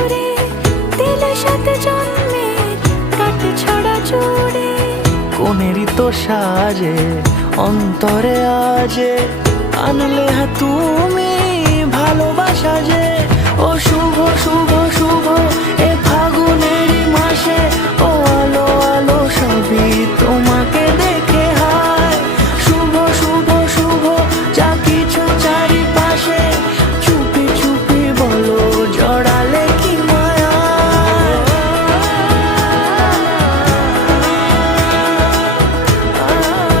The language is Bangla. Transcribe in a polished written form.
সুরে দিলে সাথে জন্মের কাট ছড়া জুড়ে। কোনেরই তো সাজে অন্তরে আজে আনলে তুমি ভালোবাসা যে। ও শুভ শুভ শুভ